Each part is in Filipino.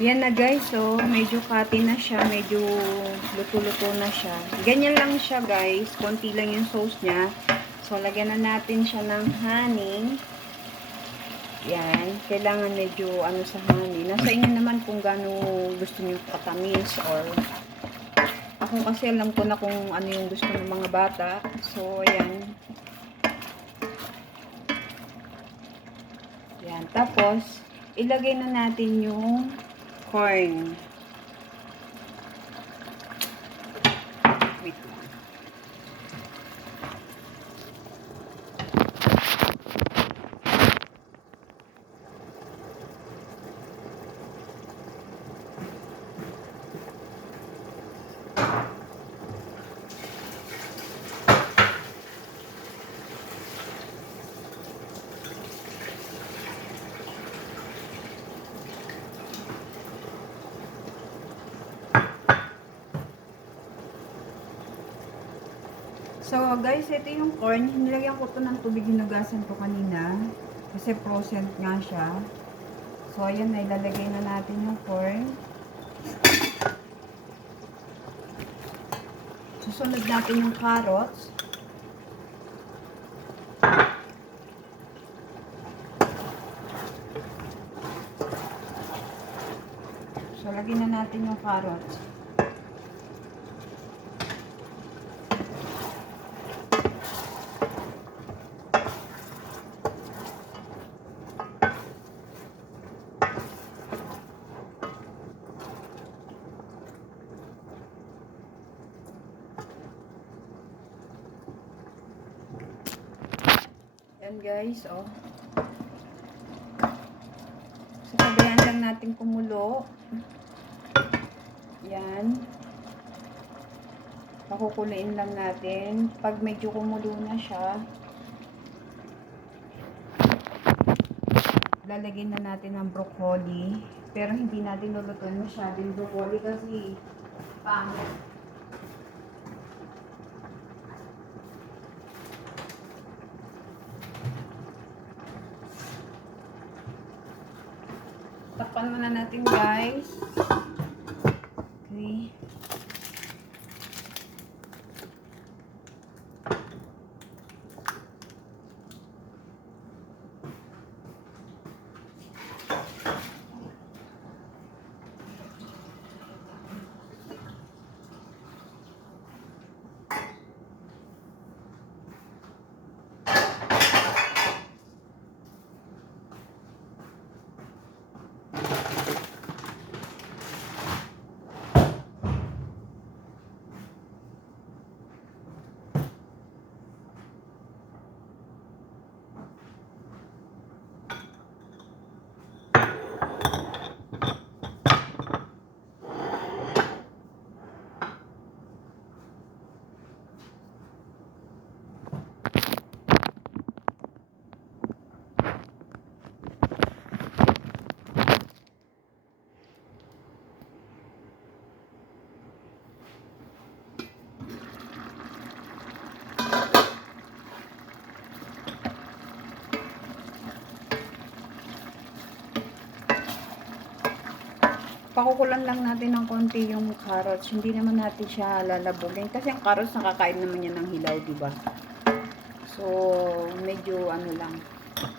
Yan na guys, so medyo kati na siya, medyo luto-luto na siya. Ganyan lang siya guys, konti lang yung sauce niya. So lagyan na natin siya ng honey. Yan, kailangan medyo ano sa honey. Nasa inyo naman kung gaano gusto niyo katamis or ako kasi alam ko na kung ano yung gusto ng mga bata. So ayan. Yan, tapos ilagay na natin yung corn. Wait lang. So guys, ito yung corn. Nilagyan ko to ng tubig, hinugasan ko kanina. Kasi frozen nga siya. So ayan, ilalagay na natin yung corn. Susunod natin yung carrots. So lagyan na natin yung carrots. Yan guys, oh. So, pabayaan lang natin kumulo. Yan. Pakukuluin lang natin. Pag medyo kumulo na siya, lalagyan na natin ng broccoli. Pero hindi natin lulutuin masyado yung broccoli kasi pangit. Takpan muna natin guys. Okay. Pakukulan lang natin ng konti yung carrots. Hindi naman natin siya lalabugin. Kasi ang carrots nakakain naman yan ng hilaw, diba? So, medyo ano lang.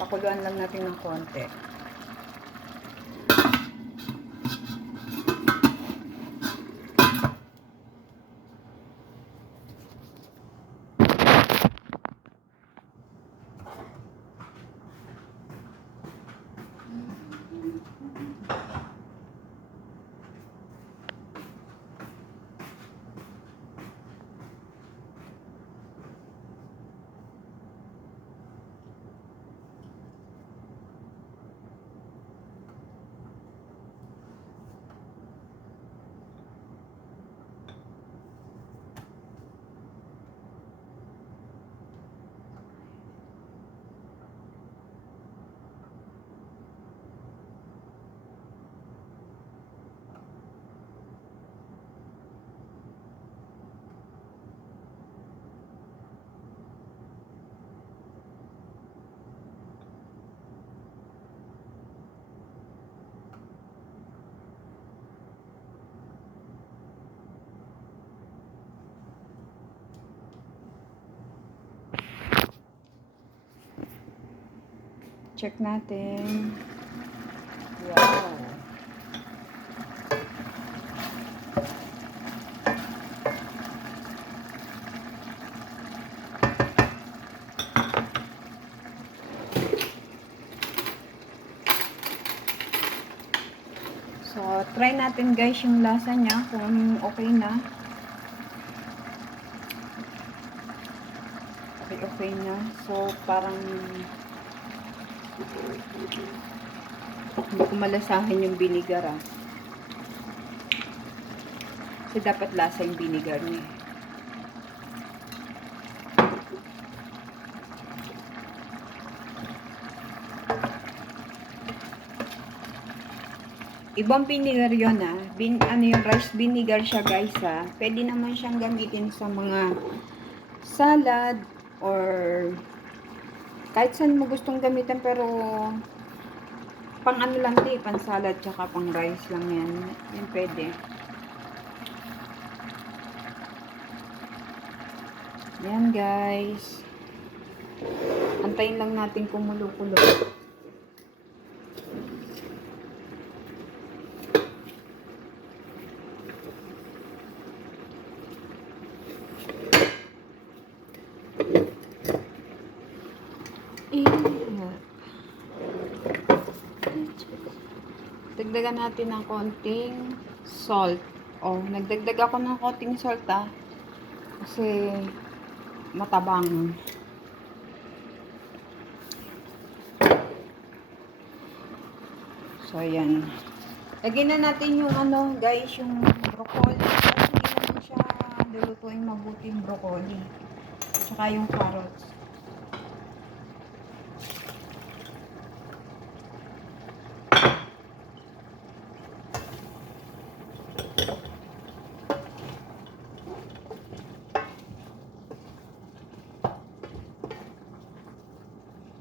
Pakuluan lang natin ng konti. check natin. Wow. So, try natin guys yung lasa niya kung okay na. Okay na. So, parang hindi ko malasahan yung vinegar ah. Kasi dapat lasa yung vinegar niya. Ibang vinegar yun ah. Ano yung rice vinegar siya guys ah. Pwede naman siyang gamitin sa mga salad or kahit saan mo gustong gamitin, pero pang ano lang di, pang salad tsaka pang rice lang yan. Yan pwede. Yan guys. Antayin lang natin kumulo-kulo. Dagdagan natin ng konting salt. Oh, nagdagdag ako ng konting salt ah. Kasi matabang. So, ayan. Lagyan na natin yung ano, guys, yung broccoli. Kasi hindi naman siya lulutuin mabuti yung broccoli. Tsaka yung carrots.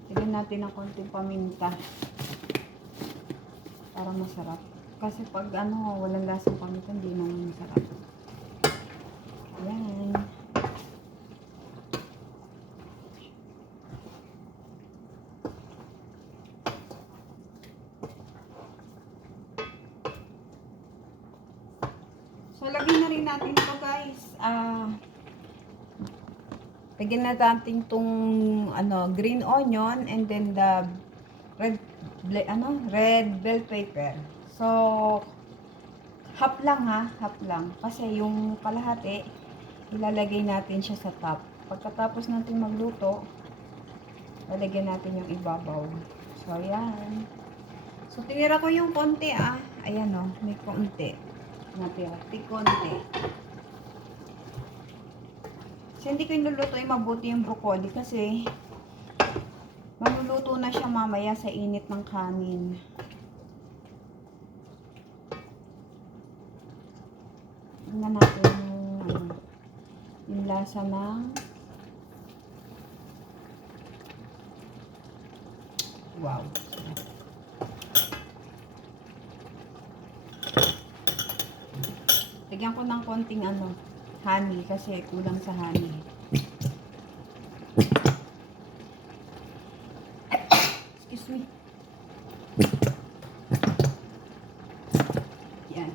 Lagyan natin ng konting paminta. Para masarap. Kasi pag ano, walang lasang paminta, hindi naman masarap. Ayan. So, lagyan na rin natin ito guys. Lagyan na natin itong green onion and then the red bell pepper. So, half lang ha, half lang. Kasi yung kalahati, ilalagay natin siya sa top. Pagkatapos natin magluto, lalagyan natin yung ibabaw. So, ayan. So, tinira ko yung konti ah. Ayan o, may konti. Natira, konti. Kasi hindi ko nilulutuin mabuti yung broccoli kasi maluluto na siya mamaya sa init ng kanin. Tingnan natin yung lasa ng wow. Lagyan ko ng konting honey kasi kulang sa honey. Excuse me. Yan.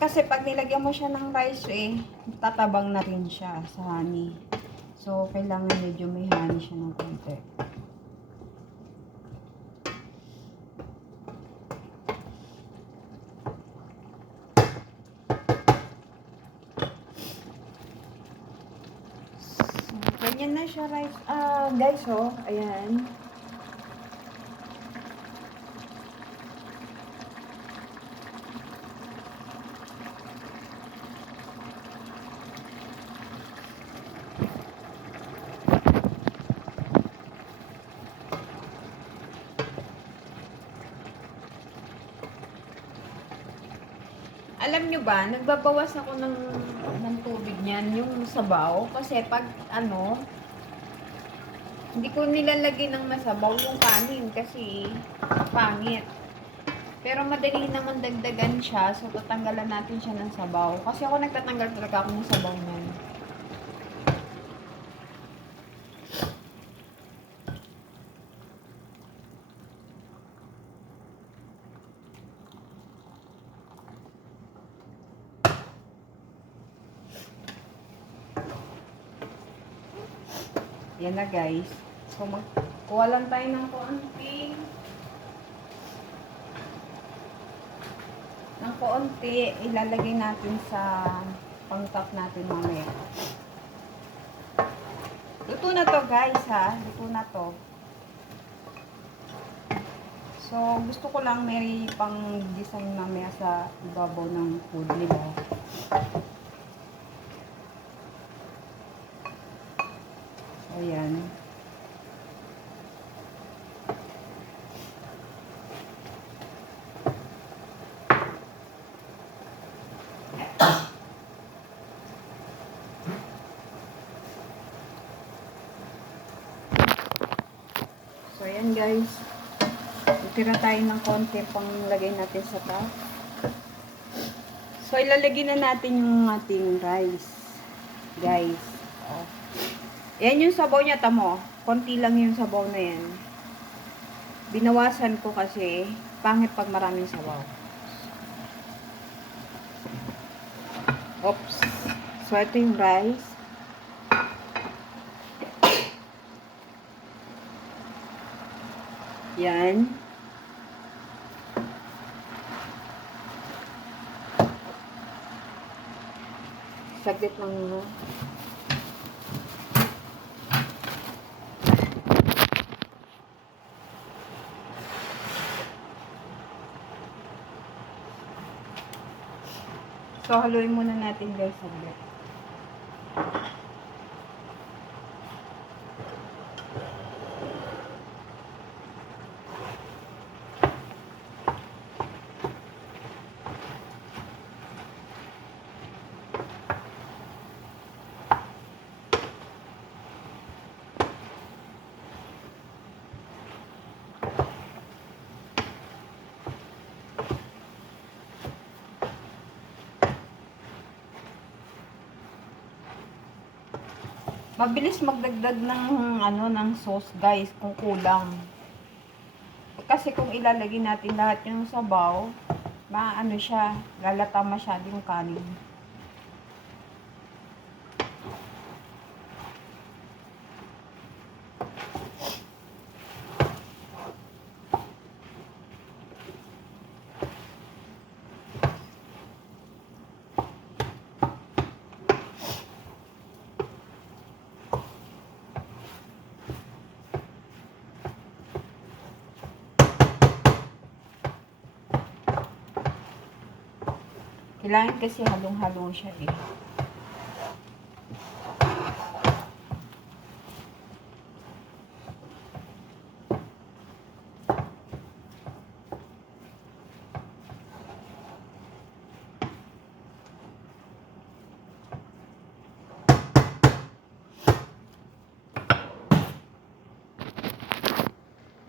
Kasi pag nilagyan mo siya ng rice tatabang na rin siya sa honey. So, kailangan medyo may honey siya ng konti. Ganyan na siya rice. Guys, ayan. Alam nyo ba, nagbabawas ako ng tubig niyan, yung sabaw. Kasi pag hindi ko nilalagay ng masabaw yung kanin kasi pangit. Pero madali naman dagdagan siya, so tatanggalan natin siya ng sabaw. Kasi ako nagtatanggal talaga ako ng sabaw niyan. Yan na guys. So magkuha lang tayo ng konti, ilalagay natin sa pang-top natin mamaya. Luto na to guys ha, luto na to. So gusto ko lang may pang design mamaya sa ibabaw ng food nila. So yan. So, ayan guys. Tira tayo ng konti pang lagay natin sa top. So, ilalagay na natin yung ating rice. Guys. Oh. Ayan yung sabaw niya, tamo. Konti lang yung sabaw na yan. Binawasan ko kasi pangit pag maraming sabaw. Oops. So, ito yung rice. Yan. Saglit lang muna. So, haluin muna natin guys saglit. Mabilis magdagdag ng ng sauce guys kung kulang. Kasi kung ilalagay natin lahat yung sabaw, siya, lalata masyado yung kanin. Kailangan kasi halong-halo siya eh.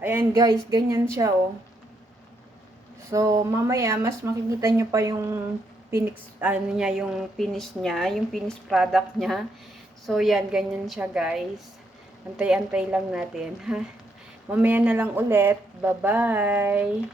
Ayan guys, ganyan siya oh. So, mamaya mas makikita nyo pa yung finish product niya. So, yan, ganyan siya guys. Antay-antay lang natin, ha. Mamaya na lang ulit. Bye-bye.